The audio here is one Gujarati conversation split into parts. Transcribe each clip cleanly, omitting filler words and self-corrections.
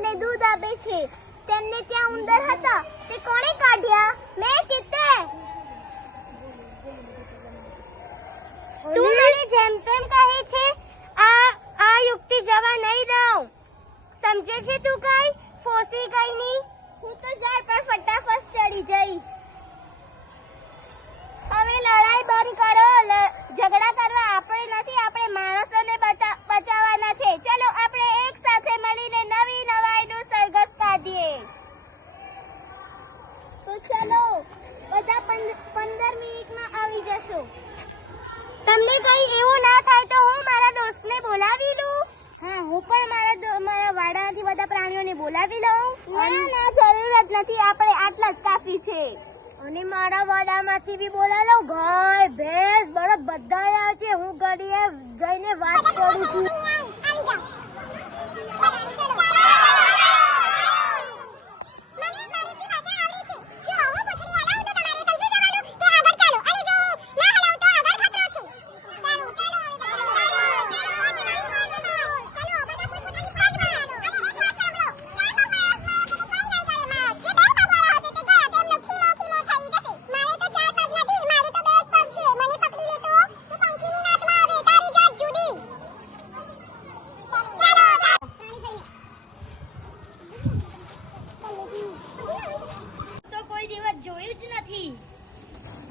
અને દૂધ આપે છે. તેમને ત્યાં ઉંદર હતા, તે કોણે કાઢ્યા? મેં કીતે. તું મને જેમ તેમ કહે છે. આ યુક્તિ જવા નહીં દઉં. સમજે છે તું? કઈ ફોસી ગઈ ની. હું તો ઝાડ પર ફટાફટ ચડી જઈશ. હવે લડાઈ બંધ કરો. ઝઘડા કરવા આપણે નથી, આપણે માણસોને બચાવવાના છે. ચલો આપણે એક સાથે મળીને નવી નવાઈનું સરઘસ કાઢીએ. તો ચલો બધા 15 મિનિટમાં આવી જશો. તમને કઈ એવું ના થાય તો હું મારા દોસ્તને બોલાવી લઉં. હા, હું પણ મારા વાડામાંથી બધા પ્રાણીઓને બોલાવી લઉં. ના, જરૂર જ નથી, આપણે આટલા જ કાફી છે. અને મારા વાડામાંથી બી બોલાવી લઉં. ગાય, ભેંસ, બળદ બધા આવ્યા છે. હું ઘડીએ જઈને વાત કરું છું. જોયું જ નથી.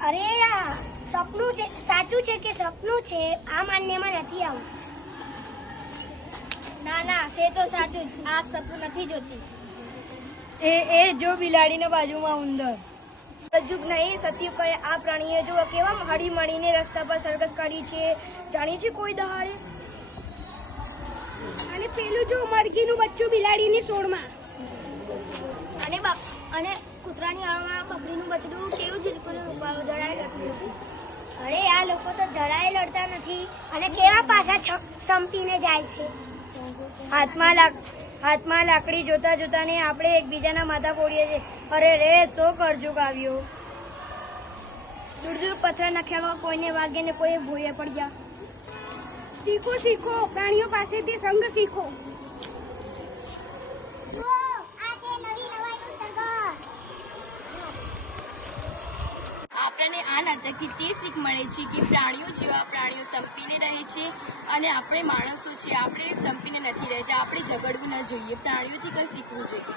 અરે આ સપનું છે. સાચું છે કે સપનું છે? આ માન્યમાં નથી આવું. ના, છે તો સાચું જ. આ સપનું નથી જોતી. એ જો બિલાડીના બાજુમાં ઉંદર. સજુગ નહીં, સત્ય કહે. આ પ્રાણીએ જો કેવા હળી મળીને રસ્તા પર સરઘસ કાઢી છે. જાણી છે કોઈ દહાડે. અને પેલું જો મરઘીનું બચ્ચું બિલાડીની સોળમાં. અને કૂતરાની આળમાં બકરીનું બચ્ચું કેવું છે. જરાય લડતું નથી. અરે આ લોકો તો જરાય લડતા નથી અને કેવા પાછા સંપીને જાય છે. હાથમાં લાકડી જોતા જોતા ને આપણે એકબીજાના માથા ફોડીએ છીએ. અરે રે, સો કરજુક આવ્યો. દૂર પથ્થર નાખ્યા વગર કોઈને વાગે ને કોઈ ભોળિયા પડી ગયા. શીખો પ્રાણીઓ પાસેથી સંગ શીખો. આપણને આ નાટકથી તે શીખ મળે છે કે પ્રાણીઓ જેવા પ્રાણીઓ સંપીને રહે છે અને આપણે માણસો છીએ, આપણે સંપીને નથી રહેતા. આપણે ઝઘડવું ન જોઈએ, પ્રાણીઓથી કંઈ શીખવું જોઈએ.